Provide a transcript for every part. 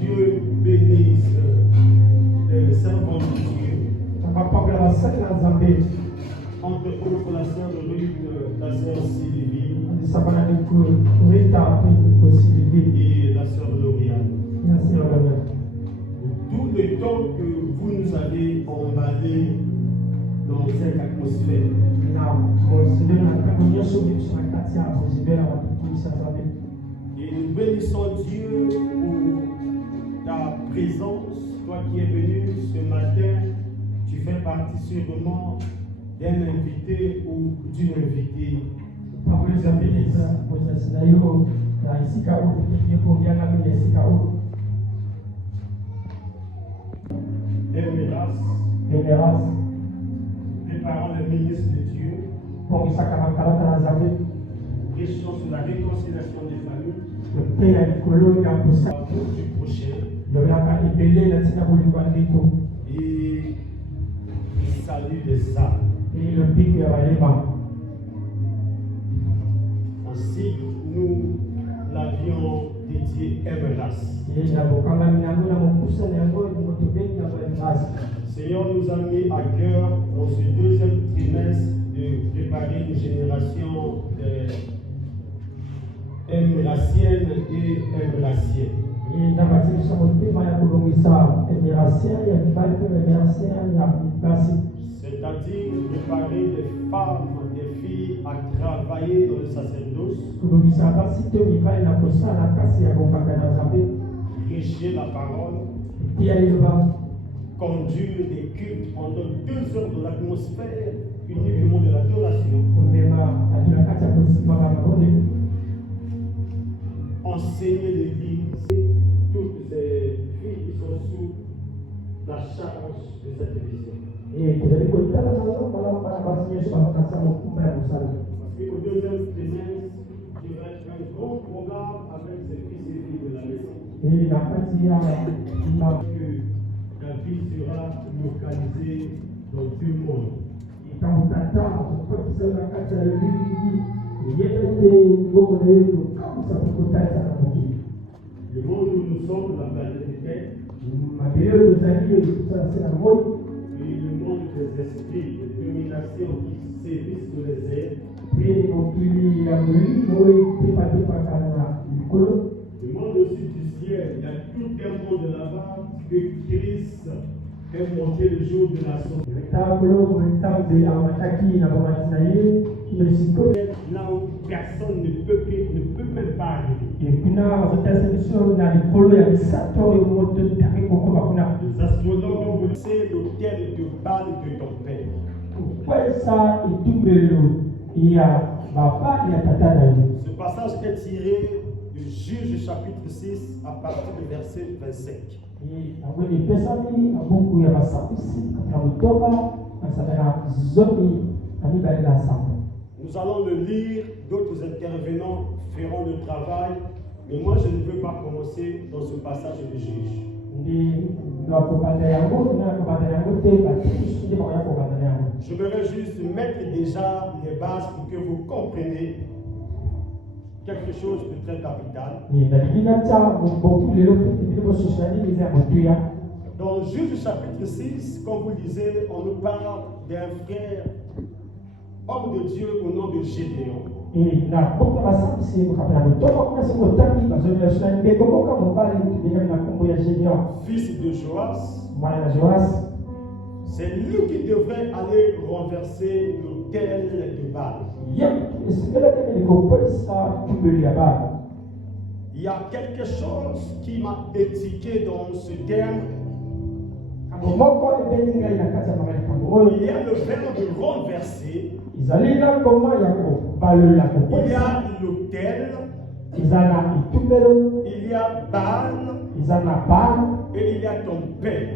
Dieu bénisse les servants de Dieu. Entre autres, la sœur Ruth, la sœur Sylvie et la sœur Lauriane. Tout le temps que vous nous avez emballé dans cette atmosphère. Et nous bénissons Dieu pour ta présence, toi qui es venu ce matin. Tu fais partie sûrement d'un invité ou d'une invitée. Emeras, préparant le ministre de Dieu, question sur la réconciliation des familles, du prochain, et salut des âmes. Ainsi, nous l'avions dédié Emeras. Seigneur nous a mis à cœur dans ce deuxième trimestre de préparer une génération émerassienne et émerassienne. C'est-à-dire préparer des femmes, des filles à travailler dans le sacerdoce, prêcher la parole, conduire des cultes pendant 2 heures dans l'atmosphère uniquement de l'adoration, enseigner l'Église, toutes ces filles qui sont sous la charge de cette église. Parce qu'au deuxième trimestre, il va être un grand programme avec ces fils et filles de la maison. Que la vie sera localisée dans 2 mondes. Le monde où nous sommes, la planète Terre, et le monde des esprits, de domination qui sévissent sur les airs. Le monde aussi du ciel, il y a tout un monde là-bas que Christ fait monter le jour de la sortie. Là où personne ne peut même pas arriver. Les astrologues ont voulu c'est l'autel de Baal de ton père. Ce passage est tiré de Juge chapitre 6 à partir du verset 25. Nous allons le lire, d'autres intervenants feront le travail, mais moi je ne veux pas commencer dans ce passage de Juge. Je voudrais juste mettre déjà les bases pour que vous compreniez quelque chose de très capital. Dans Juge chapitre 6, comme vous lisez, on nous parle d'un frère, homme de Dieu au nom de Gédéon. Fils de Joas. C'est lui qui devrait aller renverser l'autel de Baal. Il y a quelque chose qui m'a étiqué dans ce terme. Il y a le verbe de renverser. Il y a l'autel. Il y a Baal. Et il y a ton père.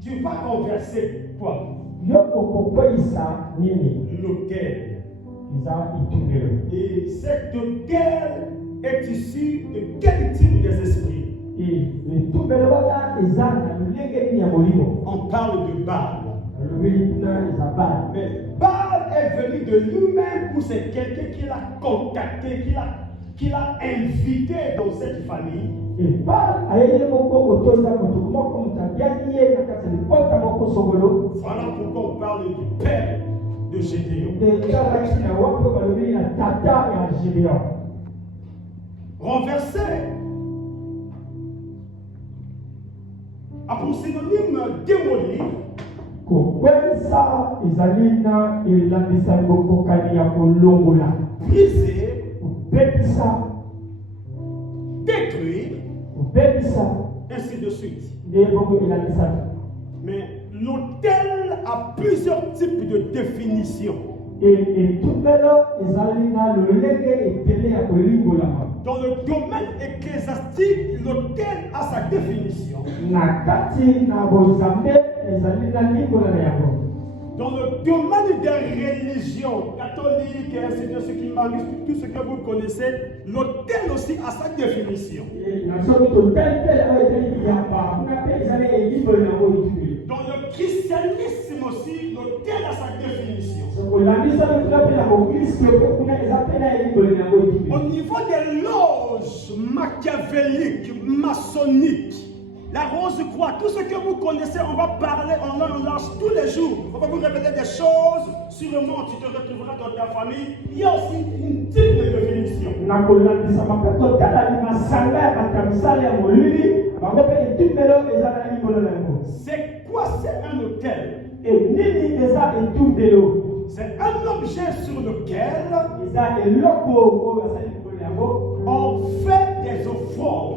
Tu vas renverser quoi? L'autel. Et cet autel est issu de quel type des esprits? On parle de Baal. Mais Baal est venu de lui-même ou c'est quelqu'un qui l'a contacté, qui l'a qu'il a invité dans cette famille. Voilà pourquoi on parle du père de Gédéon. Renversé a pour synonyme démolir. Briser, détruire, ainsi de suite. Mais l'autel a plusieurs types de définitions. Dans le domaine ecclésiastique, l'autel a sa définition. Dans le domaine des religions catholiques et ainsi de suite, tout ce que vous connaissez, l'autel aussi a sa définition. Dans le christianisme aussi, l'autel a sa définition. Au niveau des loges machiavéliques, maçonniques, la Rose-Croix, tout ce que vous connaissez, on va parler en langage tous les jours. On va vous répéter des choses sur le monde, tu te retrouveras dans ta famille. Il y a aussi une type de définition. C'est quoi? C'est un autel. C'est un objet sur lequel on fait des offrandes.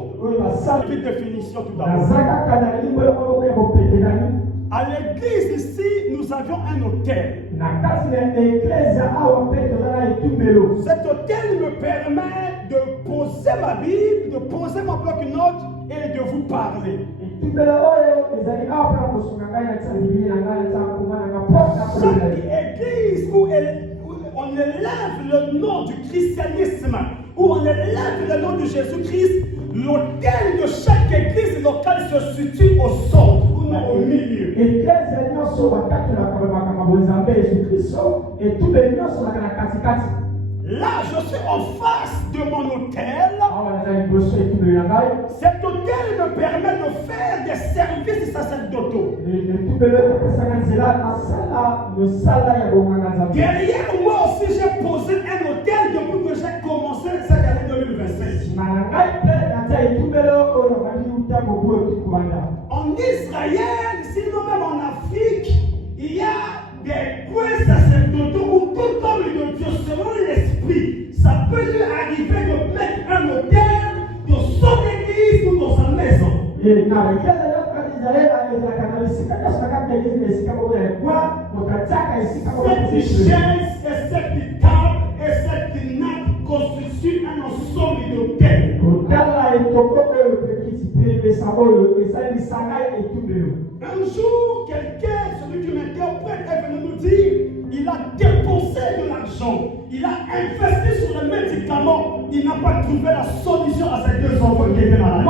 Une définition tout d'abord. À l'église ici, nous avions un autel. Cet autel me permet de poser ma Bible, de poser mon bloc-notes et de vous parler. Chaque église où on élève le nom du christianisme, où on élève le nom de Jésus-Christ, l'autel de chaque église locale se situe au centre, ou non, au milieu. Là, je suis en face de mon autel. Cet autel me permet de faire des services sacerdotaux. Derrière moi aussi, j'ai posé un autel depuis que j'ai commencé cette année 2025. En Israël, sinon même en Afrique, il y a des coins sacerdotaux où tout homme de Dieu, selon l'esprit, ça peut lui arriver de mettre un autel dans son église ou dans sa maison. Cette chaise et cette table et cette nappe constituent un ensemble d'autels. Un jour, quelqu'un, celui qui m'interprète, est venu nous dire il a dépensé de l'argent, il a investi sur les médicaments, il n'a pas trouvé la solution à ses deux enfants qui étaient malades.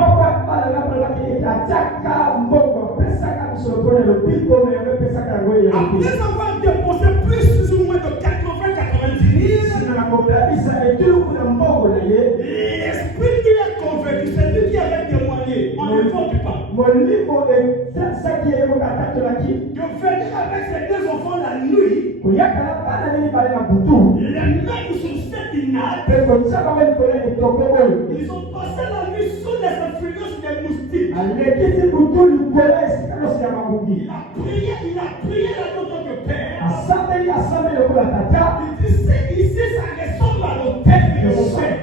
Après avoir dépensé plus ou moins de 80-90 000, l'esprit qui l'a convaincu, c'est lui qui avait témoigné, on ne vote pas. De venir avec ses deux enfants la nuit, les mains sur cette nappe, ils ont passé la nuit sous les influences des moustiques. Il a prié la notre Père. Il dit ici ça ressemble à l'autel de mon Père.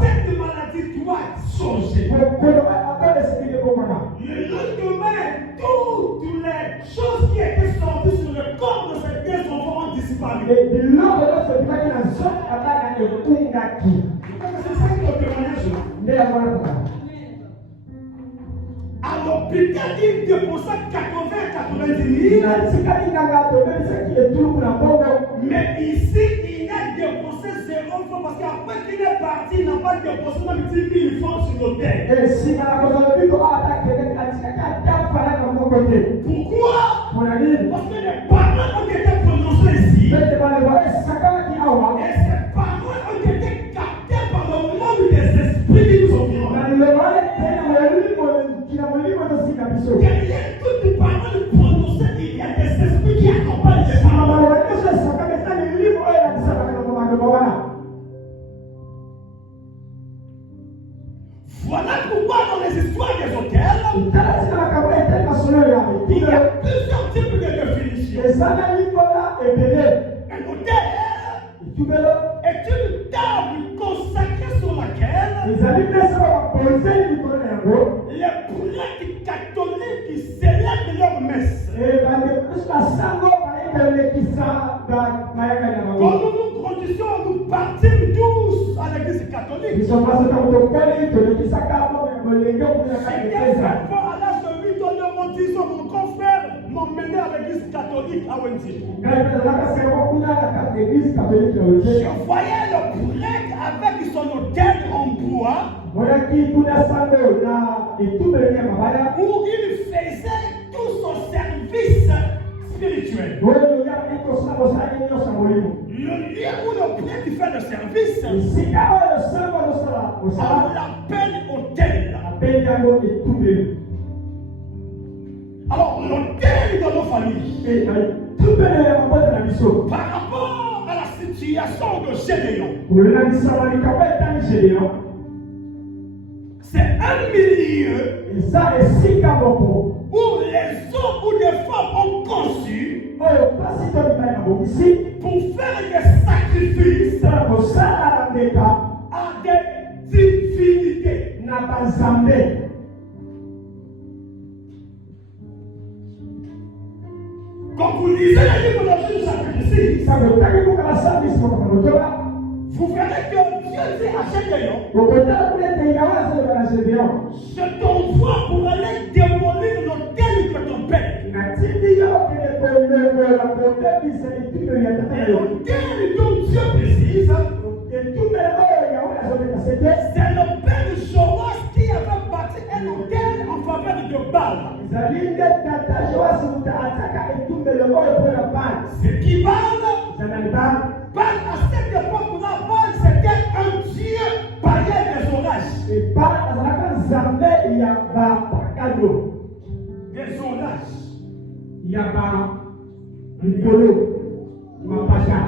Cette maladie doit changer. Le lendemain, toutes les choses qui étaient sorties sur le corps de ces deux enfants ont disparu. C'est ça qui est le témoignage. À l'hôpital, il déposa 80-90 000. Mais ici, il a dépensé 0 francs parce qu'après qu'il est parti, il n'a pas déposé même 10 000 francs sur l'hôtel. Pourquoi? Parce que les paroles ont été prononcées ici. Et ces paroles ont été Il y a plusieurs types de définitions. Un autel est une table consacrée sur laquelle les prêtres catholiques qui célèbrent leur messe. Quand nous grandissions, nous partîmes tous à l'église catholique. C'était vraiment à l'âge de 8 ans de mon 10 ans, mon grand frère m'emmenait à l'église catholique à Wendy. Je voyais le prêtre avec son autel en bois où il faisait tout son service spirituel. Le lieu où le prêtre fait le service, on l'appelle autel. Alors, l'autel dans nos familles, par rapport à la situation de Gédéon, c'est un milieu où les hommes ou des femmes ont conçu pour faire des sacrifices à des divinités. Quand vous lisez le livre de sacrifice, vous verrez que Dieu dit à Gédéon, je t'envoie pour aller démolir l'autel de ton père. Et l'autel dont Dieu précise, c'est le père de Joas qui avait bâti un autel en faveur de Baal. C'est qui Baal? Baal, à cette époque-là, Baal c'était un dieu païen des orages. Des orages. Il y a un polo, un pacha.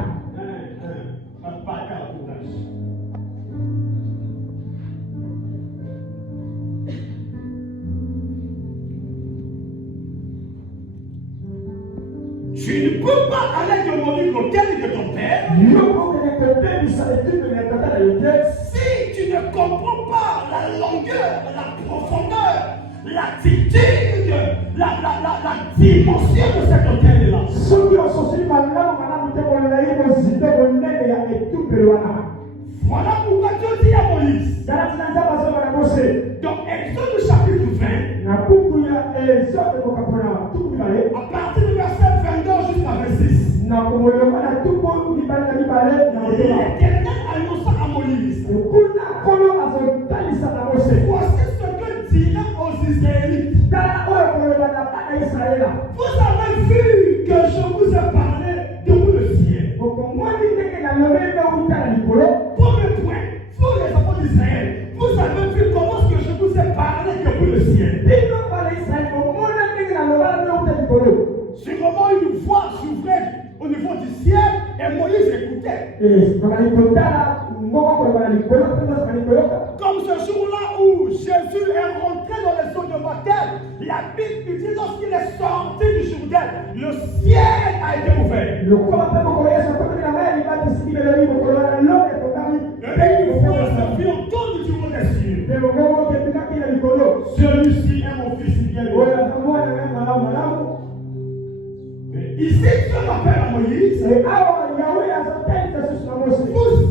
Tu ne peux pas aller démolir l'autel de ton père si tu ne comprends pas la longueur, la profondeur, l'attitude, la dimension de cet autel-là. Voilà pourquoi Dieu dit à Moïse, dans Exode chapitre 20, à partir du verset 22 jusqu'à 26, l'Éternel annonça à Moïse, voici ce que dira aux Israélites. Vous avez vu que je vous ai parlé depuis le ciel. Premier point, vous les enfants d'Israël, vous avez vu comment est-ce que je vous ai parlé depuis le ciel. Sûrement une voix s'ouvrait au niveau du ciel et Moïse écoutait. Comme ce jour-là où Jésus est rentré dans les eaux de baptême, la Bible dit lorsqu'il est sorti du Jourdain, le ciel a été ouvert. Et une voix se fit entendre du haut des cieux. Celui-ci est mon fils bien-aimé. Ici, Dieu m'appelle à Moïse. Vous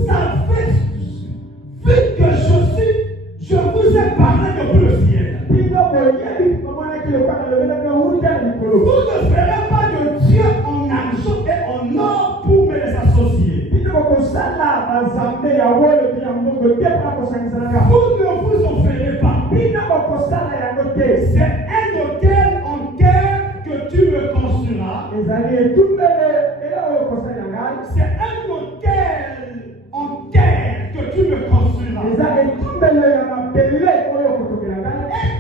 savez, vu que je vous ai parlé depuis le ciel. Vous ne ferez pas de Dieu en argent et en or pour me les associer. Vous ne vous en ferez pas. C'est un autel en terre que tu me construiras. C'est un autel en terre que tu me construiras. Et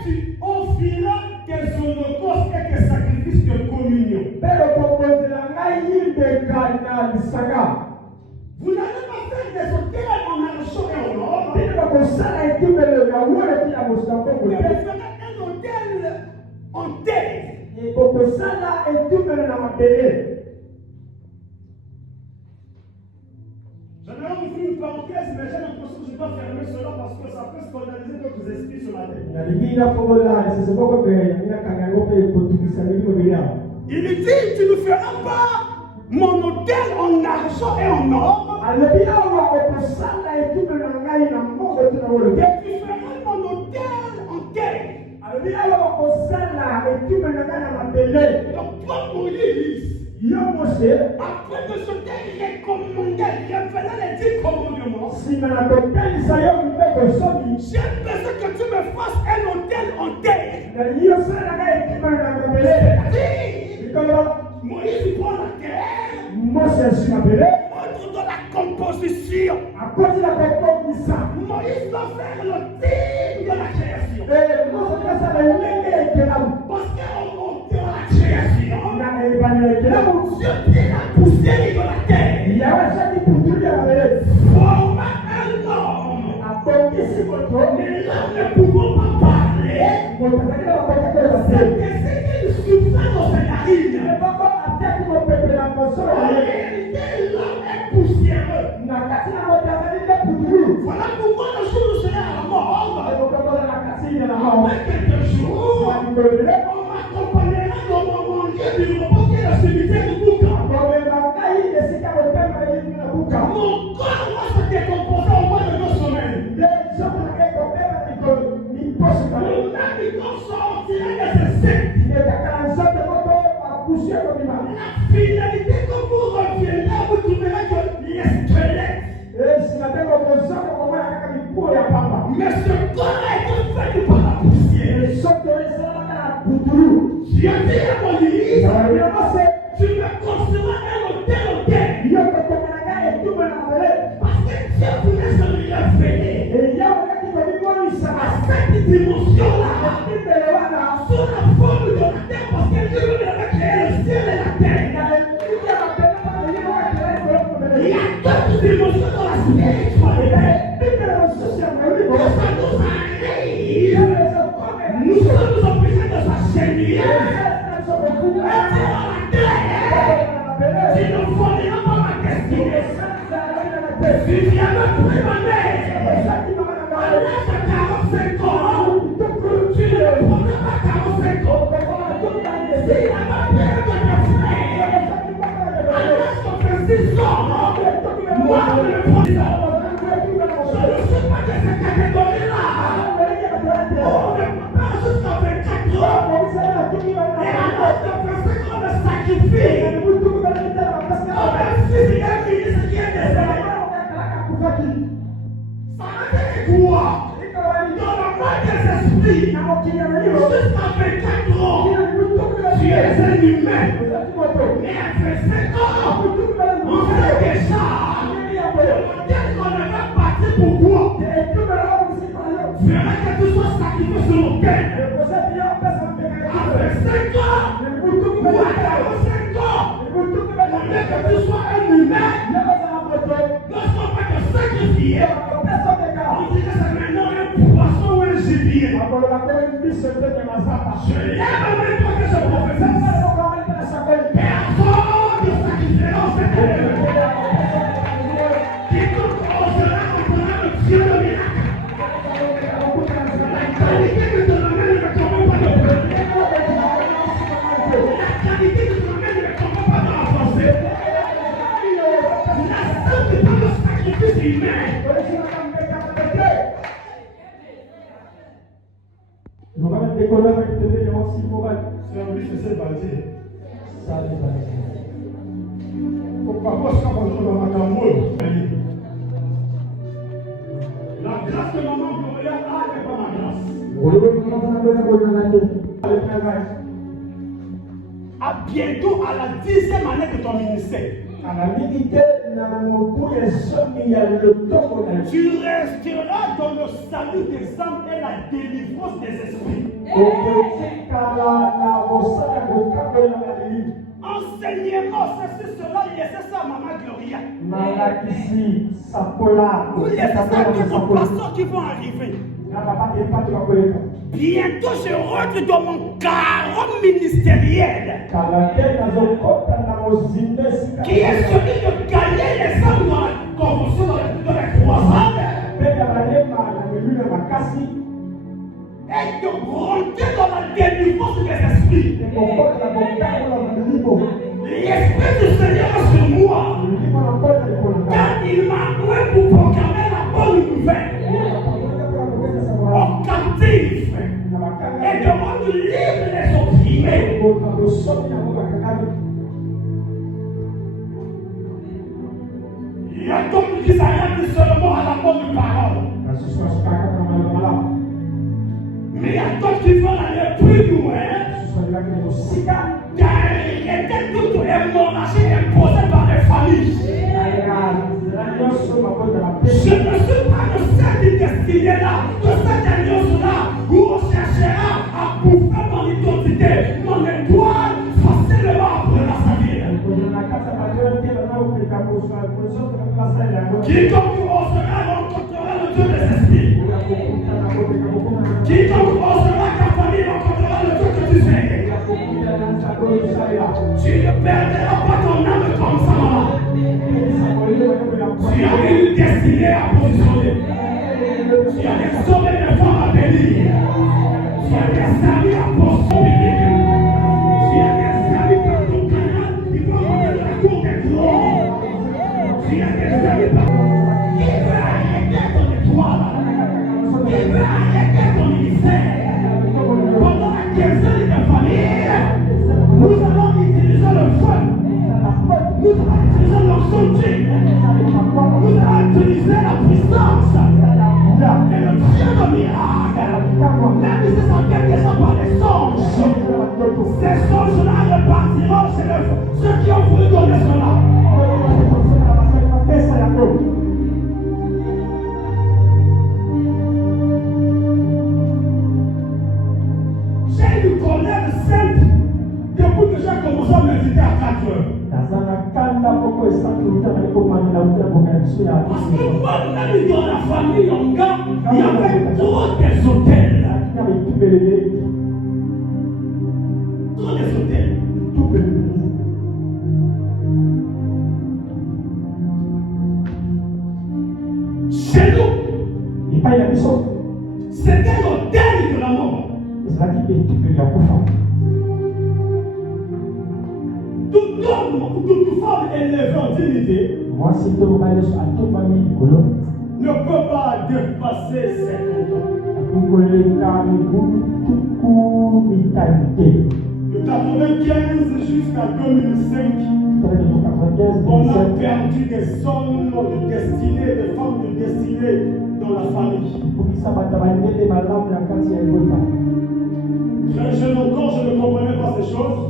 tu offriras tes holocaustes et tes sacrifices de communion. Vous n'allez pas faire des autels en argent et en or. Mais vous ferez un autel en terre. J'aimerais ouvrir une parenthèse, mais j'ai l'impression que je dois fermer cela parce que ça peut scandaliser d'autres esprits ce matin. Il lui dit, tu ne feras pas mon hôtel en argent et en or. Et tu feras mon hôtel en terre. Donc toi Moïse, après que je t'ai recommandé, révélé les 10 commandements, j'ai besoin que tu me fasses un hôtel en terre. Moïse prend la terre, montre de la composition. Moïse doit faire le type de la création. Parce qu'on de la création, Dieu prit la poussière de la terre, forma un homme. Mais l'homme ne pouvant pas parler, c'est une substance dans ses narines. En réalité, l'homme est poussiéreux. Voilà pourquoi le jour où je serai à la mort, après quelques jours, on m'accompagnera dans mon lieu du repos qui est le cimetière de Bouka. Mon corps va se décomposer au bout de 2 semaines. Mon ami sortira de ce secte. La finalité que vous reviendrez, vous trouverez que les squelettes. Mais ce corps a été fait par la poussière. Dieu dit à Moïse, tu me construiras un hôtel en terre. Parce que Dieu voulait se révéler à cette dimension-là, sous la forme de la terre, parce que Dieu avait créé le ciel et la terre. Il y a 2 dimensions dans la spiritualité. Quand ça nous arrive, nous sommes obligés de s'agenouiller. Tu ne fourniras pas ma question. Tu viens me préparer. À l'âge de 45 ans, tu ne prendras pas 45 ans. Si la matière de tes frères, à l'âge de 26 ans, moi je le prends. Je ne suis pas de cette catégorie-là. On ne peut pas jusqu'à 24 ans. Et à l'âge de 25 ans, on me sacrifie. On me file un ministre qui est décédé. Ça veut dire quoi? Dans le monde des esprits, jusqu'à 24 ans, tu es un humain. Mais à 25 ans, on sait déjà. Dès qu'on avait parti pour quoi? Ferait que tu sois sacrifié sur l'autel. À 25 ans, ou à 45 ans, on veut que tu sois un humain. Lorsqu'on va te sacrifier, on dit que c'est maintenant un poisson ou un gibier. Je lève avec toi que je prophétise. Personne ne sacrifiera au Seigneur. Quiconque osera entrer le Dieu de miracle. La qualité que ton amène ne comprend pas de problème. La qualité que ton amène ne comprend pas de la pensée. La sainte pas de sacrifice humain. Service c'est bâti. Pourquoi pas ça va jouer dans ma camoule? La grâce de maman Gloria n'est pas ma grâce. À bientôt à la 10e année de ton ministère. Tu resteras dans le salut des âmes et la délivrance des esprits. Enseignement, c'est cela, laissez ça à maman Gloria. Ou laissez ça à tous nos pasteurs qui vont arriver. Bientôt je rentre dans mon carreau ministériel. Qui est celui de gagner les hommes dans la convention, dans les croisades. Et de rentrer dans la délivrance des esprits. L'Esprit du Seigneur est sur moi. Car il m'a oué pour proclamer la bonne nouvelle aux captifs et de rendre libre les opprimés. Il y a d'autres qui s'arrêtent seulement à la bonne parole. Mais il y a d'autres qui vont aller plus loin. Car il était tout hémorragie imposée par les familles. Je ne suis pas de cette destinée-là, de cette alliance-là, où on cherchera à bouffer mon identité, mon étoile, facilement après la savine. Quiconque osera rencontrera le Dieu des esprits. Quiconque osera ta famille rencontrera le Dieu que tu sais. Tu ne perdras pas ton âme comme ça, maman. Tu as une destinée à positionner. Tu as des sommets de femmes à bénir. Tu as des amis à poursuivre. Tu as des amis par ton canal qui vont monter la cour des grands. Tu as des amis par qui veut arrêter ton étoile. Qui veut arrêter ton ministère. Pendant la quinzaine de famille, nous allons utiliser le feu. Nous allons utiliser l'oxygène. Nous allons utiliser la puissance. Et le Dieu de miracle. Même si c'est organisé par des songes. Ces songes-là repartiront chez ceux qui ont voulu donner cela. J'ai une colère sainte depuis que j'ai commencé à méditer à 4 heures. Parce que moi-même dans la famille Yonga, il y avait trop des hôtels. Trop des hôtels. Chez nous, c'était l'hôtel de la mort. Toute homme ou toute femme élevée en dignité ne peut pas dépasser 50 ans. De 1995 jusqu'à 2005, on a perdu des hommes de destinée, des femmes de destinée dans la famille. Très jeune encore, je ne comprenais pas ces choses.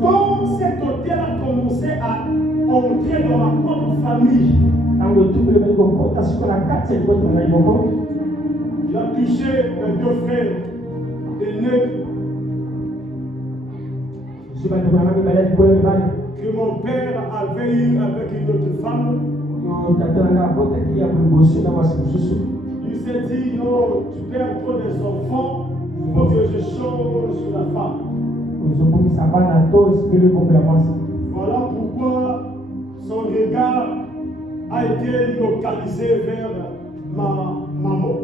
Quand cet hôtel a commencé à entrer dans ma propre famille, il a touché mes 2 frères aînés que mon père avait eu avec une autre femme. Il s'est dit, non, tu perds trop des enfants, il faut que je change sur la femme. Voilà pourquoi son regard a été localisé vers ma maman.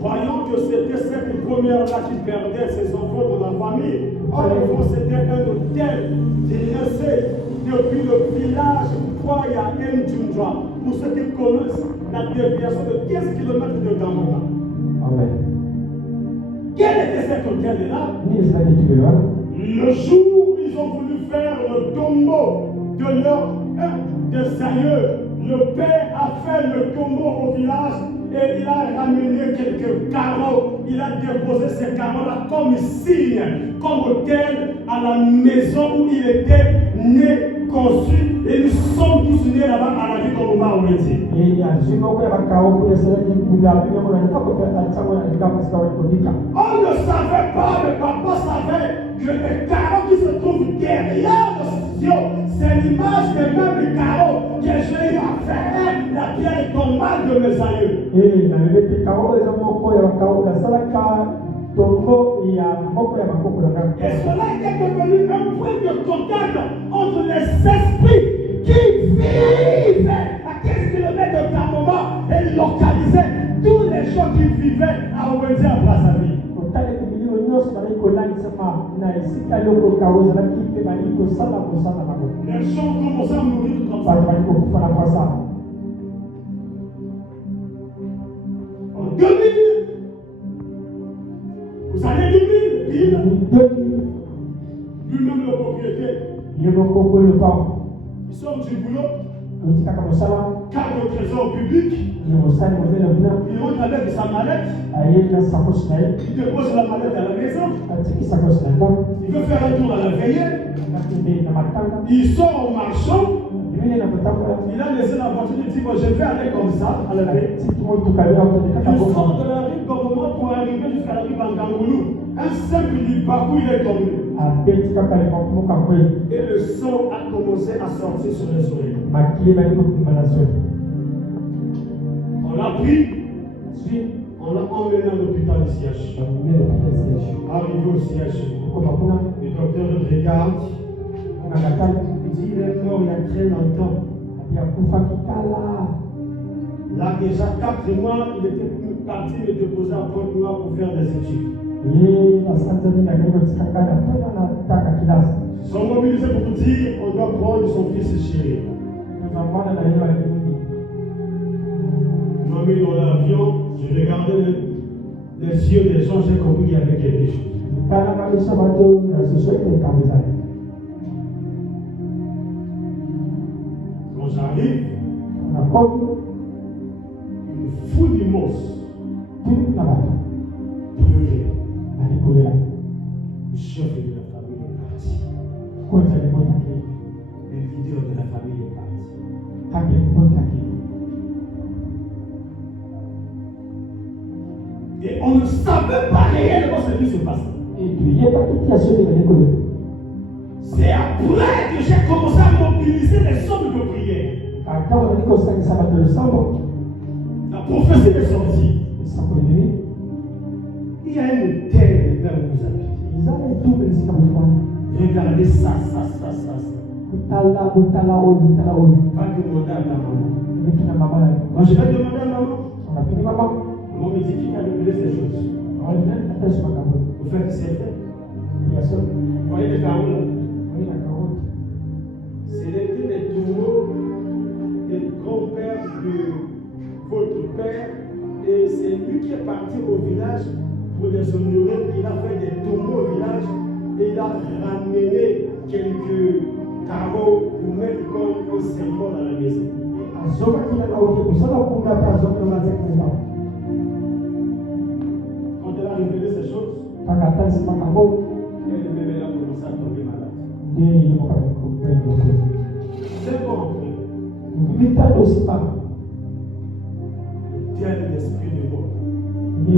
Voyons que c'était cette première-là qui perdait ses enfants dans la famille. Or, c'était un hôtel dressé depuis le village Kwaya Ndjundra. Pour ceux qui connaissent la déviation de 15 km de Gamora. Quel était cet hôtel-là? Le jour où ils ont voulu faire le tombeau de un des aïeux, le père a fait le tombeau au village et il a ramené quelques carreaux. Il a déposé ces carreaux-là comme signe, comme hôtel à la maison où il était né, conçu. Et nous sommes tous nés là-bas à la vie comme on m'a dit. On ne savait pas, le papa savait que les carreaux qui se trouvent derrière le studio, c'est l'image des mêmes carreaux que j'ai eu à faire la Et cela est devenu un point de contact entre les esprits qui vivent à 15 km de Tamoma et localisaient tous les gens qui vivaient à Wendy à Brazzaville. Les gens commençaient à mourir comme ça. En 2000, vous allez 2000, lui-même le propriétaire. Il sort du boulot, carte au trésor public, il rentre avec sa mallette, il dépose la mallette à la maison, il veut faire un tour à la veillée, il sort en marchant, il a laissé la voiture, il dit bon, je vais aller comme ça à la veillée. Il sort de la rue Goroma pour arriver jusqu'à la rue Bangangoulou. Un simple parcours, il est tombé. Et le sang a commencé à sortir sur les oreilles. On l'a pris, on l'a emmené à l'hôpital du CH. Arrivé au CH, le docteur le regarde. Il dit il est mort il y a très longtemps. Là, déjà 4 mois, il était parti me déposer à Pointe-Noire pour faire des études. Ils sont mobilisés pour vous dire on doit prendre son fils chéri. Ils m'ont mis dans l'avion, je regardais les yeux des gens, j'ai compris qu'il y avait quelque chose. Quand j'arrive, une foule immense pleurait. Le chef de la famille est parti. Le leader de la famille est parti. Et on ne savait pas réellement ce qui se passait. C'est après que j'ai commencé à mobiliser les sommes de prière. La prophétie est sortie. Il y a un hôtel là où vous habitez. Regardez ça. Va demander à ta maman. Moi, je vais demander à maman. Maman me dit qu'il a révélé ces choses. Vous faites ce c'est fait. Vous voyez les carottes là? C'était les tombeaux des grands-pères de votre père. Et c'est lui qui est parti au village pour les honorer. Il a fait des tombeaux au village et il a ramené quelques carreaux pour mettre comme un symbole à la maison. Quand elle a révélé ces choses, et le bébé a commencé à tomber malade. 5 ans après, quel esprit de mort. Il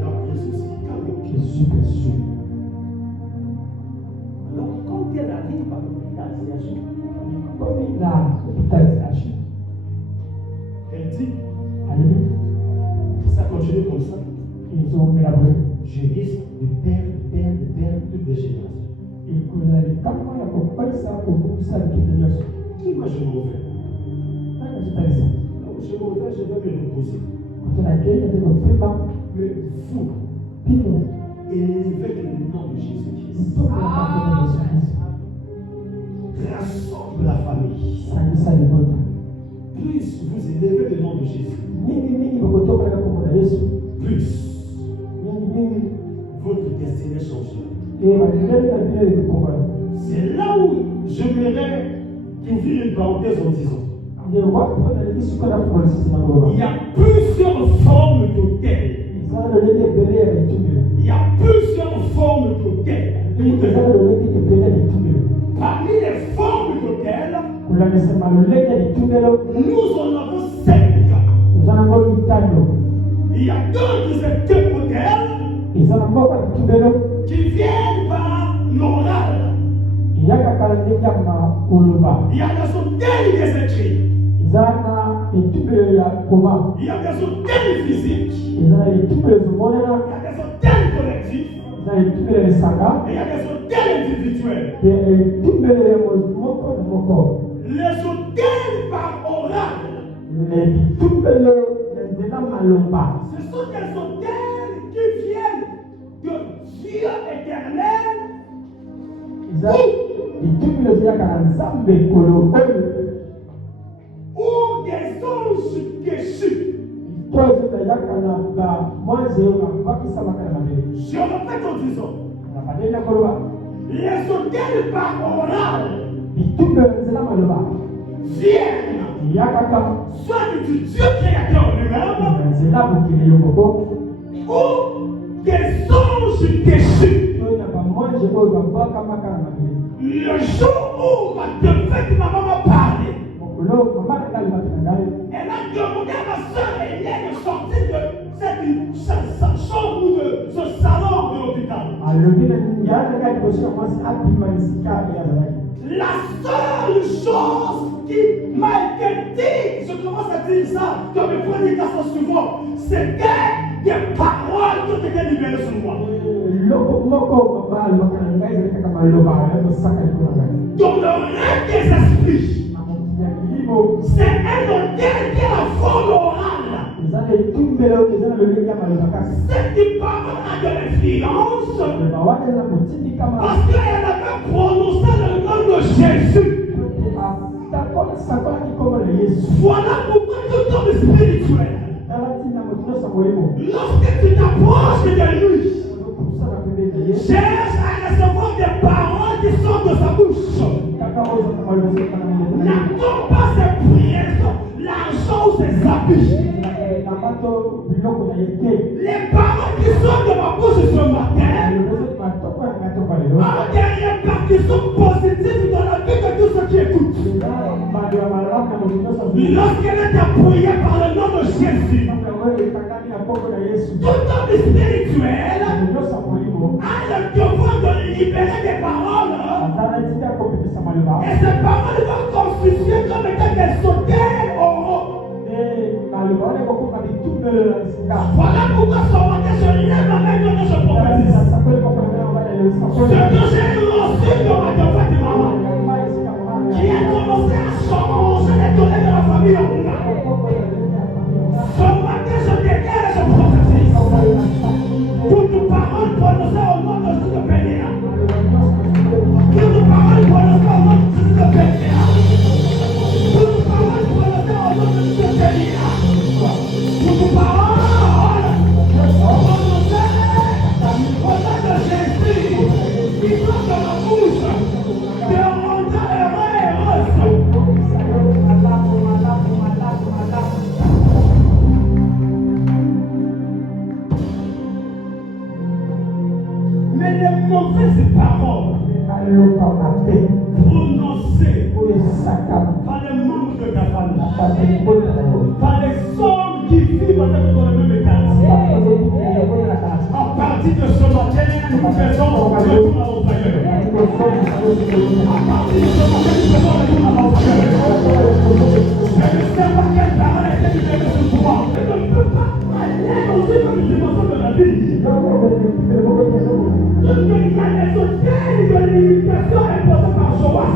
a pris ceci. Alors, quand elle arrive à l'hôpital CH, elle dit, ça continue comme ça. Je risque de perdre toutes les générations. Qui moi je m'en vais? Je m'en vais, je vais me reposer. Mais vous, élevez le nom de Jésus-Christ. Rassemble la famille. Plus vous élevez le nom de Jésus, plus votre destinée changera. C'est là où j'aimerais ouvrir une parenthèse en disant il y a plusieurs formes d'autels. Il y a plusieurs formes d'autels. Parmi les formes d'autels, nous en avons 5. Il y a 2 de ces 2 modèles qui viennent par l'oral. Il y a des hôtels des écrits. Il y a des hôtels physiques. Il y a des hôtels collectifs. Et il y a des hôtels individuels. Les hôtels par oral. Ce sont des hôtels qui viennent de Dieu éternel. Ou des anges déchus. Je répète en disant, les hôtels par oral viennent soit du Dieu créateur lui-même ou des anges déchus. Le jour où ma maman m'a parlé, elle a demandé à ma soeur Hélène de sortir de cette chambre ou de ce salon de l'hôpital. La seule chose qui m'a été dite, je commence à dire ça dans mes prédications souvent, c'était des paroles qui ont été libérées sur moi. Dans le règne des esprits, c'est un hôtel qui est la forme orale. Cette parole a de l'influence parce qu'elle avait prononcé le nom de Jésus. Voilà pourquoi tout homme spirituel, lorsque tu t'approches de lui, cherche à recevoir des paroles qui sortent de sa bouche. N'attends pas ses prières, l'argent ou ses habits. Les paroles qui sortent de ma bouche ce matin ont des répercussions positives dans la vie de tous ceux qui écoutent. Lorsqu'elle est appuyée par le nom de Jésus, tout homme spirituel a le devoir de libérer des paroles. Et ces paroles vont constituer comme étant des hôtels oraux. Voilà pourquoi son matin je lève la main quand je prophétise. Ce que j'ai reçu dans ma devoir de maman, qui a commencé à changer les données de la famille Onga. Ce matin je déclare et je prophétise. Toute parole prononcée au nom de Jésus de Bénéa. Toute parole prononcée au nom de Jésus de Bénéa. Toute parole prononcée au nom de Jésus de Bénéa. Toute parole prononcée au nom de Jésus qui sort de ma bouche te rendra heureux et heureuse. Mais les mauvaises paroles prononcées par les membres de ta famille, par les hommes qui vivent dans le même quartier, à partir de ce matin, nous faisons retour à l'employeur. À partir de ce matin, nous faisons retour à l'employeur. Je ne sais pas quelle parole a été libérée sur toi. Je ne peux pas aller dans une dimension de la vie. Il y a des hôtels de limitation imposés par Joas.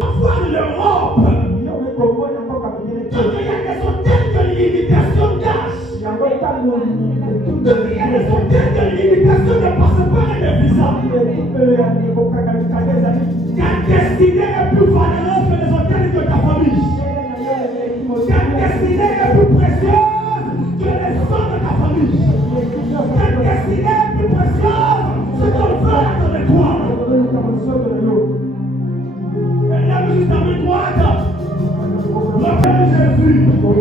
Parfois en Europe, il y a des hôtels de limitation d'âge. Il y a des hôtels de limitation de passeport et de visa. Ta destinée est plus valeureuse que les hôtels de ta famille. Ta destinée est plus précieuse que les sons de ta famille. Ta destinée est plus précieuse que ton frère de toi. Et là, juste à ma droite, le Père Jésus, mon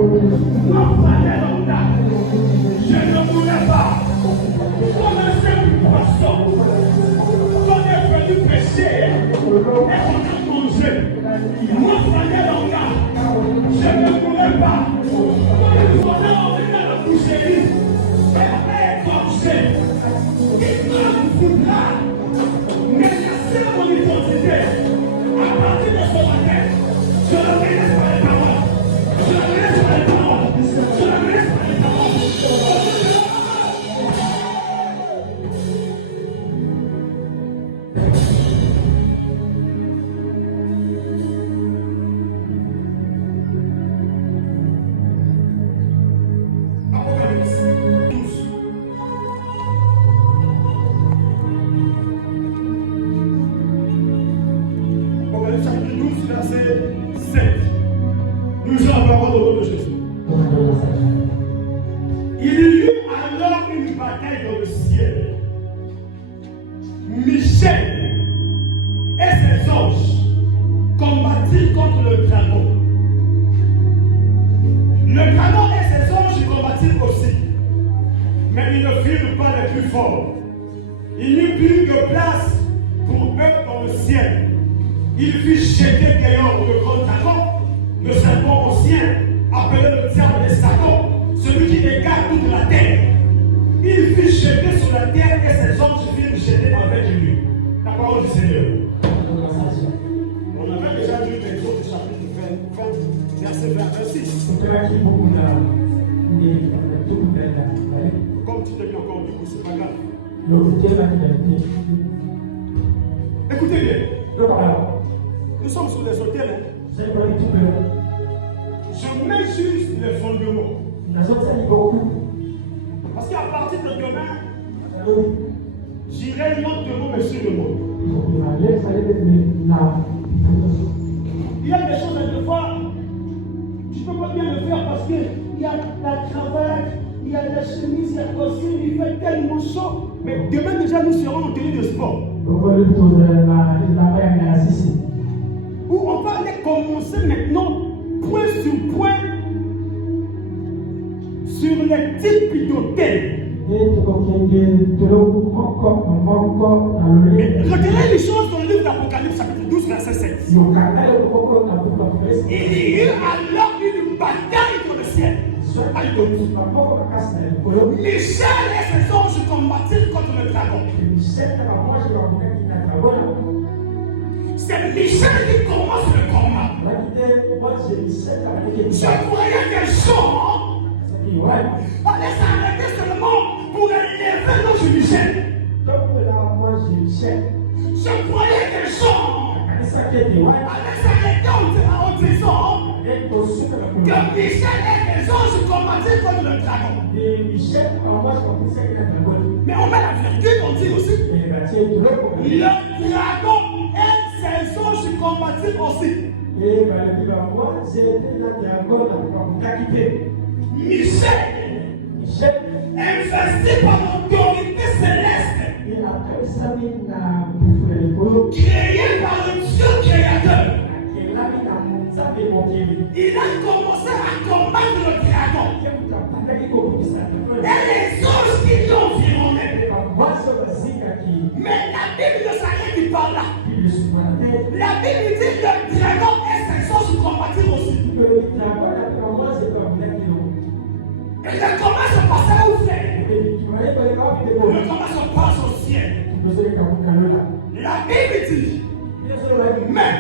frère Londa, je ne voulais pas, comme un simple poisson, qu'on est venu pêcher et qu'on a mangé. Mon frère Londa, je ne voulais pas, comme on a envie dans la boucherie, et on est égorgé. Il me voudra menacer mon identité. À partir de ce matin, je le laisse par les paroles. est dans le ciel, Michel et ses anges combattirent contre le dragon. Le dragon et ses anges combattirent aussi, mais ils ne furent pas les plus forts. Il n'y eut plus de place pour eux dans le ciel. Il fut jeté dehors le grand dragon, le serpent ancien, appelé le diable et Satan, celui qui égare toute la terre. Il fut jeté sur la terre et ses anges furent jetés avec lui. La parole du Seigneur. On avait déjà lu l'Exode chapitre 20, verset 26. Comme tu t'es mis encore du coup, c'est pas grave. Écoutez bien. Nous sommes sur les hôtels. Je mets juste les fondements. Parce qu'à partir de demain, j'irai lentement mais sur le monde. Il y a des choses à devoir. Tu ne peux pas bien le faire parce qu'il y a la cravate, il y a la chemise, il y a le costume, il fait tellement chaud. Mais demain déjà nous serons en tenue de sport. Où on va aller commencer maintenant, point sur point, sur les types d'hôtels. Retenez les choses dans le livre d'Apocalypse, chapitre 12, verset 7. Il y eut alors une bataille dans le ciel. Michel et ses anges combattirent contre le dragon. C'est Michel qui commence le combat. Je croyais que Jean allait s'arrêter seulement pour élever notre Michel. Je croyais que Jean allait s'arrêter en disant que Michel et les anges combattirent contre le dragon. Mais on met la virgule, on dit aussi le dragon et ses anges combattirent aussi. Michel, investi par l'autorité céleste, créé par le Dieu créateur, il a commencé à combattre le dragon et les anges qui l'environnaient. Mais la Bible ne s'arrête pas là. La Bible dit que le dragon et ses anges combattirent aussi. Et le combat se passait où frère? Le combat se passe au ciel. La Bible dit, mais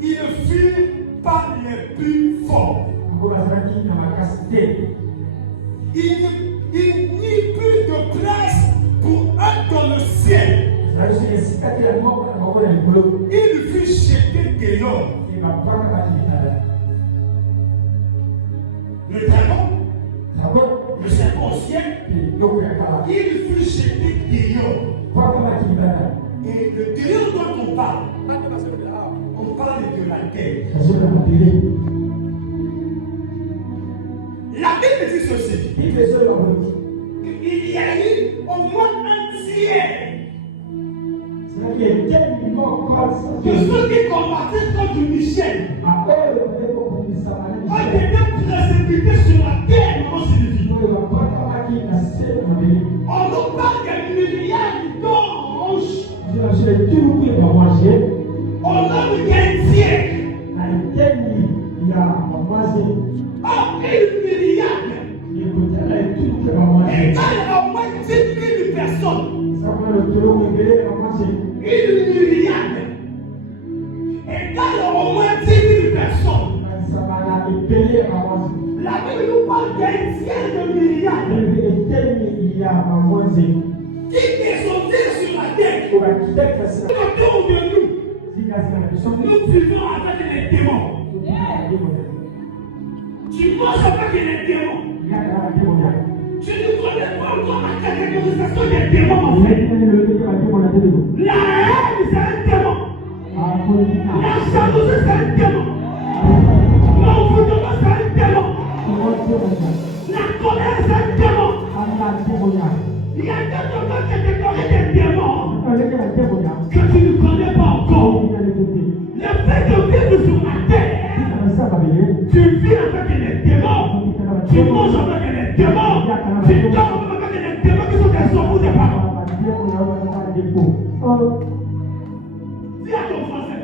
ils ne furent pas les plus forts. Il n'y eut plus de place pour eux dans le ciel. Il fut jeté dehors. Le dragon, le serpent ancien, il fut jeté dehors. Et le dehors dont on parle de la terre. La Bible dit ceci. Il y a eu au moins un tiers de ceux qui combattaient contre Michel ont été précipités sur la terre, maman Sylvie. On nous parle des milliards d'anges. On a vu qu'un tiers. Une milliard égale au moins 10 000 personnes. Une milliard égale au moins 10 000 personnes. La Bible nous parle d'un tiers de milliard qui descendirent sur la terre. Autour de nous vivons avec les démons. Tu manges avec les démons. Tu ne connais pas encore la catégorisation des démons en fait. La haine, c'est un démon. La jalousie, c'est un démon. L'envoûtement, c'est un démon. La colère, c'est un démon. Il y a quelqu'un qui est décoré des démons que tu ne connais pas encore. Le fait de vivre sur la terre, tu vis avec les démons, tu manges avec les démons, tu dors avec les démons qui sont des hommes ou des parents. Dis à ton français,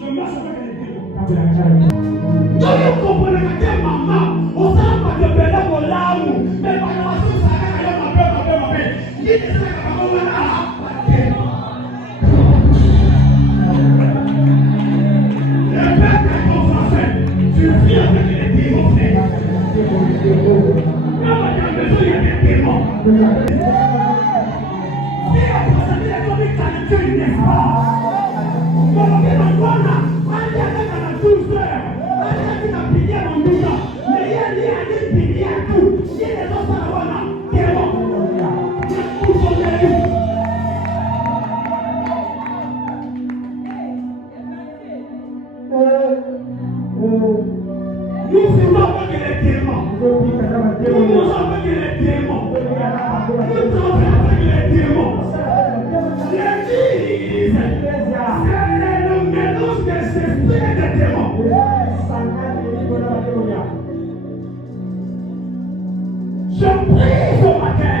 je marche avec les démons. Donc vous comprenez que maman, on ne s'en pas de belle pour l'amour, mais par la suite, ça va ma belle. Il est là, tu vis avec les démons, frère. Là, madame, il y a des démons. Si la personne est comme une qualité, n'est-ce pas? Quand on est dans le coin, on est à 12 heures. On est à pilier en 12 ans. Mais il y a des piliers à tout. Il y a des autres à la démons. Tout son élu. Nous vivons avec les démons. Nous mangeons avec les démons. Nous travaillons avec les démons. L'Église, c'est le mélange des esprits et des démons. Je prie ce matin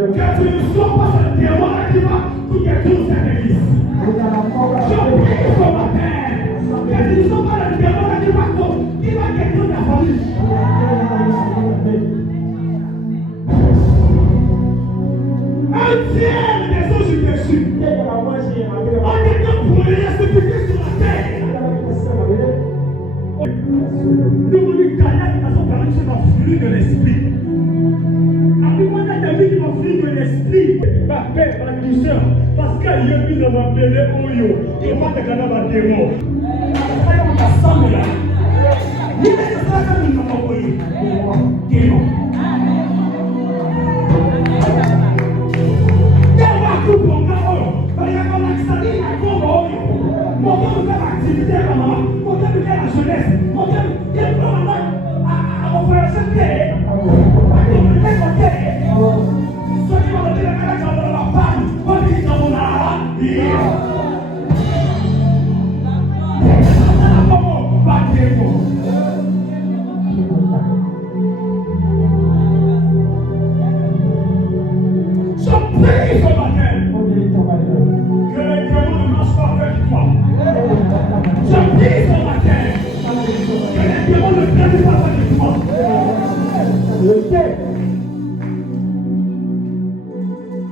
que tu ne sois pas ce démon qui va tout détruire cette église. Je prie ce matin que tu ne sois pas le démon qui va détruire ta famille. Un tiers des eaux sur dessus. On était brûlés à se piquer sur la terre. Nous voulons gagner qui sont permis sur le flux de l'esprit. Après-moi, il y a des qui vont flux de l'esprit. Ma paix, ma douceur. Parce qu'il y a eu dans ma belle oyo. Et moi, je gagne ma démon. Ça y est, on a 100 000 ans. Il y a des gens qui m'ont envoyé. Démon.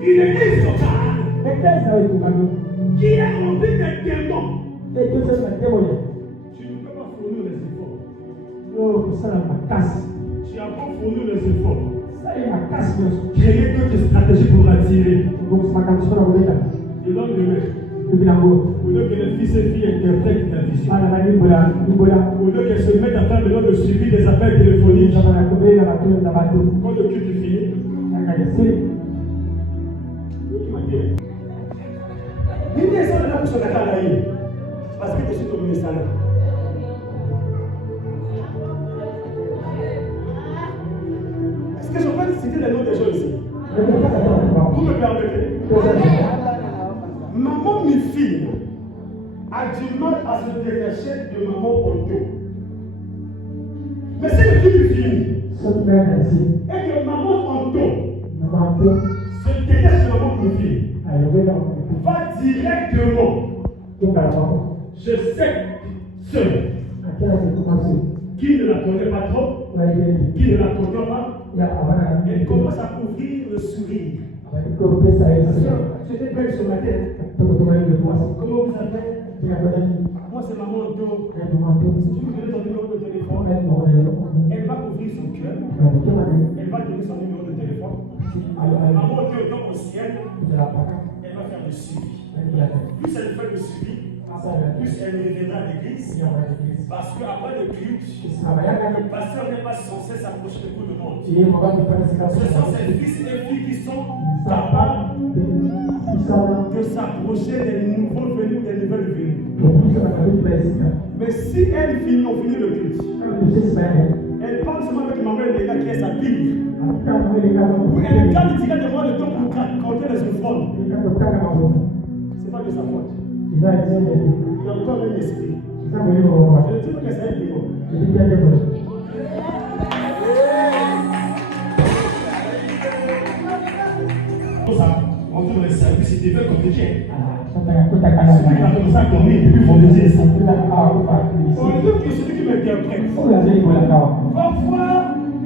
Une église locale qui est remplie de démons. Tu ne peux pas fournir les efforts. Tu as pas fournir les efforts. Créer d'autres stratégies pour attirer. Et donc demain, au lieu que les fils et filles interprètent la vision, au lieu qu'elles se mettent à faire le suivi des appels téléphoniques, quand le culte est fini, l'idée est là pour se mettre à l'aïe. Parce que je suis tombé ça là. Est-ce que je peux citer les noms des gens ici? Vous me permettez? Maman, mes filles, a du mal à se détacher de maman Otto. Mais c'est le culte fini. Et que maman Otto se détache de maman mes filles. Va directement. Je sais ceux qui ne la connaît pas trop, qui ne la connaît pas, elle commence à couvrir le sourire. J'étais belle ce matin. Comment vous appelez? Moi c'est maman Otto. Si tu me donnes ton numéro de téléphone, elle va couvrir son cœur. Elle va donner son numéro de téléphone. Maman Otto est au ciel. Elle va faire le suivi. Plus elle fait le suivi, plus elle reviendra à l'église. Parce qu'après le culte, le pasteur n'est pas censé s'approcher de tout le monde. Ce sont ces fils et filles qui sont capables de s'approcher des nouveaux venus, des nouvelles venues. Mais si elle finit, on finit le culte, elle parle seulement avec maman et les gars qui est sa pire. Ou elle quand il tire de moi le temps pour compter les offrandes. C'est pas de sa faute. Il a encore un esprit. Je ne dis pas que c'est un démon. On dit dans les services, il devait protéger. C'est comme ça qu'on est plus protéger. On dit que celui qui m'interprète. Parfois,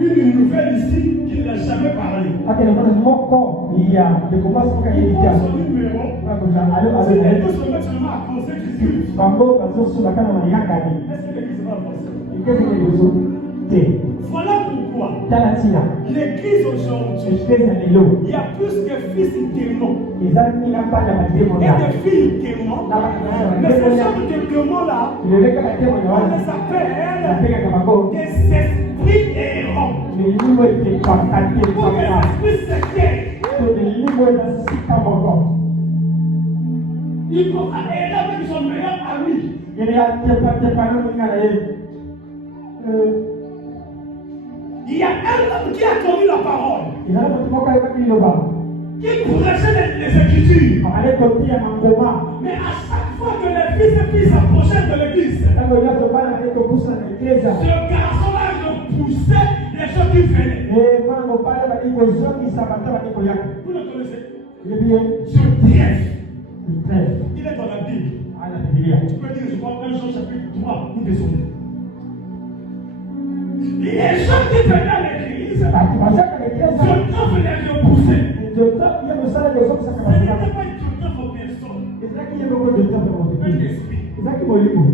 une nouvelle ici qu'il n'a jamais parlé. Il prend son numéro. C'est les deux se mettent seulement à causer Jésus. Est-ce que l'église va avancer? Voilà pourquoi l'église aujourd'hui, il y a plus de fils démons et de filles démons. Mais ce genre de démons-là, on les appelle des esprits errants. Pour les esprits sectaires. Il faut aller avec son meilleur ami. Il y a un homme qui a connu la parole, qui prêchait les Écritures. Mais à chaque fois que les fils et filles s'approchaient de l'église, ce garçon-là repoussait les gens qui venaient. Vous le connaissez? Je trêve. Il est dans la Bible. Tu peux dire, je crois, 1 Jean chapitre 3, vous descendez. Les gens qui venaient à l'église, je trempe les repousser. Ce n'était pas une trompe aux personnes. Un esprit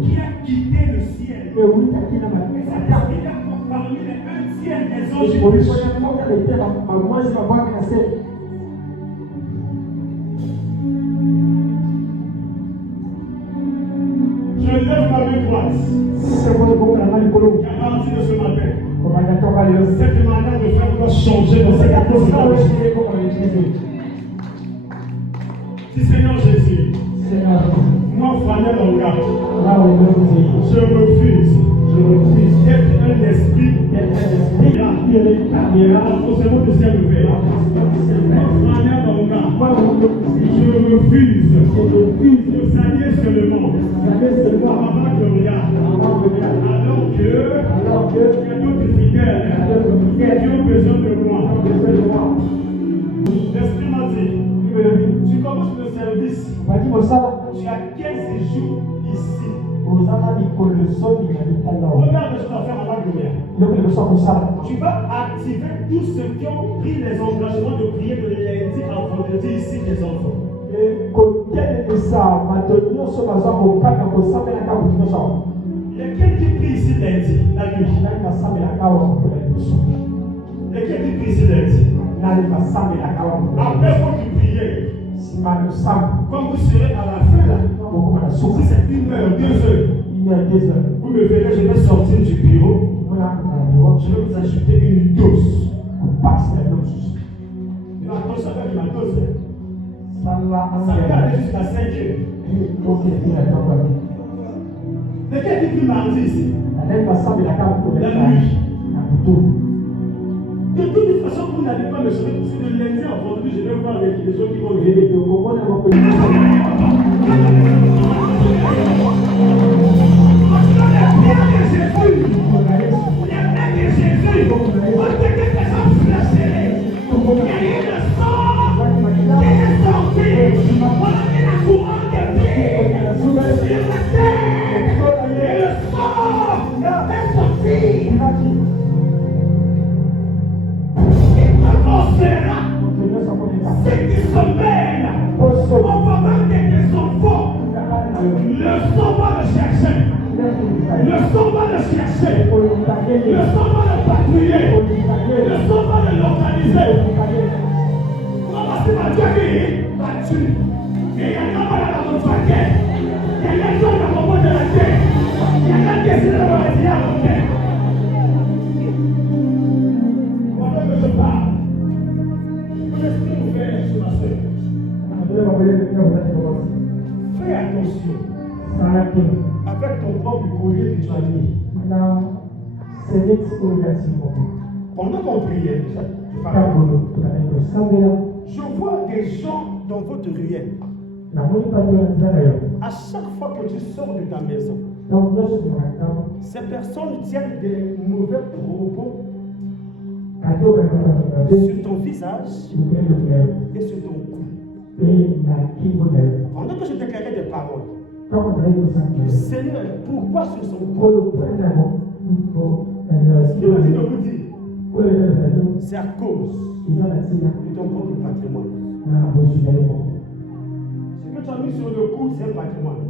qui a quitté le ciel. Et cet esprit a parmi les 1/3 des anges. Je lève ma main droite. Il y a mardi de ce matin. Cette manière de faire doit changer dans cette atmosphère. Si Seigneur Jésus, moi, Fania Longa, je refuse d'être un esprit qui est là, forcément de ciel ouvert. Fania Longa, je refuse de saluer seulement Maman Gloria, alors que il y a d'autres fidèles qui ont besoin de moi. L'Esprit m'a dit, tu commences le service, tu as 15 jours ici. Regarde ce que tu vas faire à la Gloria. Tu vas activer tous ceux qui ont pris les engagements de prier de lundi à vendredi ici, des enfants. Lesquels qui prient ici lundi, la nuit? Lesquels qui prient ici lundi? Après vous priez. Quand vous serez à la fin là, si c'est 1 heure, 2 heures, vous me verrez, je vais sortir du bureau. Je vais vous ajouter une dose. Une dose, ça fait une dose. Ça peut aller jusqu'à 5 heures. Lesquels qui prie mardi ici? La nuit. De toute façon, vous n'allez pas me sauver. Parce que de lundi à vendredi, je vais voir les gens qui vont venir. Le sang va le chercher. Le sang va le patrouiller. Le sang va le localiser. Comment c'est ma battu. Et il y a un homme dans mon paquet. Il y a un homme dans mon bout de la tête. Il y a un qui essaie de me retirer à mon tête. Pendant que je parle, mon esprit ouvert sur ma soeur. Fais attention. Avec ton propre collier que tu as mis. Pendant qu'on priait, je vois des gens dans votre ruelle. À chaque fois que tu sors de ta maison, ces personnes tiennent des mauvais propos sur ton visage et sur ton cou. Pendant que je déclarais des paroles, Seigneur, pourquoi sur son cou? Ce qu'il m'a dit de vous dire, c'est à cause de ton propre patrimoine. Ce que tu as mis sur le cou, c'est un patrimoine.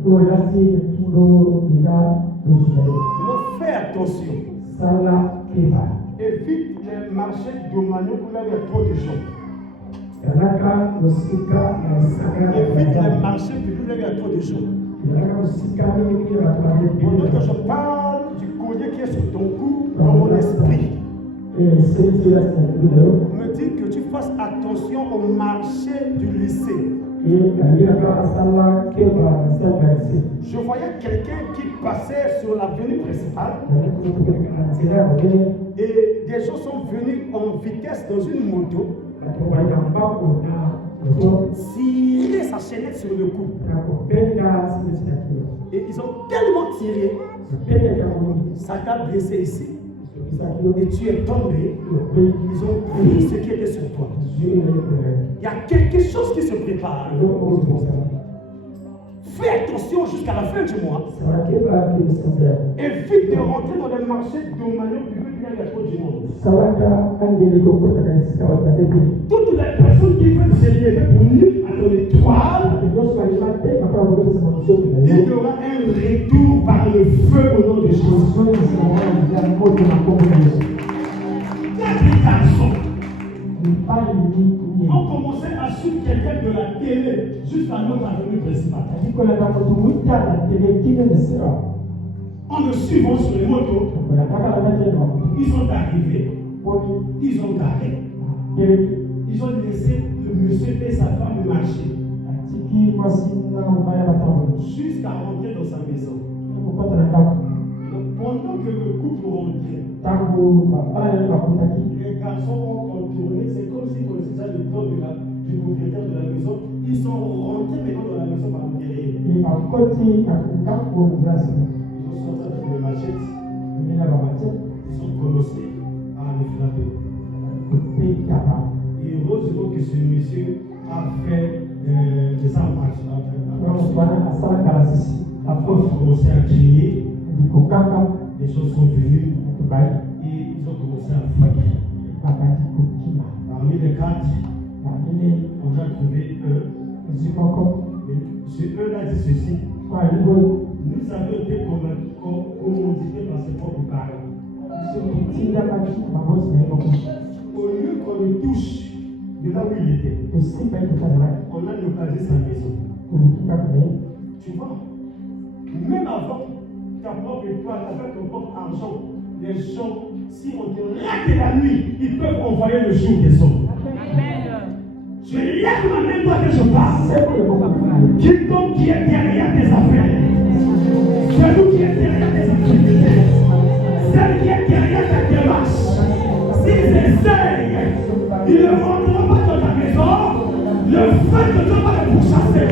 Donc fais attention. Évite les marchés domaniaux où il y a trop de gens. Évite les marchés publics où il y a trop de gens. Pendant que je parle du collier qui est sur ton cou, dans mon esprit, me dit que tu fasses attention au marché du lycée. Je voyais quelqu'un qui passait sur l'avenue principale et des gens sont venus en vitesse dans une moto, tirer sa chaînette sur le cou. Et ils ont tellement tiré, ça t'a blessé ici. Et tu es tombé, ils ont pris ce qui était sur toi. Il y a quelque chose qui se prépare. Fais attention jusqu'à la fin du mois. Évite de rentrer dans les marchés domaniaux publics où il y a trop de monde. Toutes les personnes qui veulent se lever pour nuire à ton étoile, il y aura un retour par le feu au nom de Jésus. Quatre garçons ont commencé à suivre quelqu'un de la télé jusqu'à notre avenue principale. En le suivant sur les motos, ils sont arrivés, ils ont garé, ils ont laissé le monsieur et sa femme marcher jusqu'à rentrer dans sa maison. Pendant que le couple rentrait, les garçons ont contourné, c'est comme s'ils connaissaient le plan du propriétaire de la maison. Ils sont rentrés maintenant dans la maison par derrière. Ils ont sorti avec le machette. Ils sont commencés à les frapper. Et heureusement que ce monsieur a fait des armes. Après, ils ont commencé à crier. Les gens sont venus et ils ont commencé à frapper. Parmi les quatre, on a trouvé un. Ce eux-là dit ceci. Nous avons été commandités par ses propres parents. Au lieu qu'on le touche de là où il était, on a localisé sa maison. Tu vois, même avant ta propre étoile, avec ton propre argent, les gens, si on te rate la nuit, ils peuvent envoyer le jour des hommes. Je lève ma main toi que je parle. Quiconque qui est derrière tes affaires, celui qui est derrière tes activités, celle qui est derrière ta démarche, s'ils essayent, ils ne rentreront pas dans ta maison, le fait que Dieu va les pourchasser.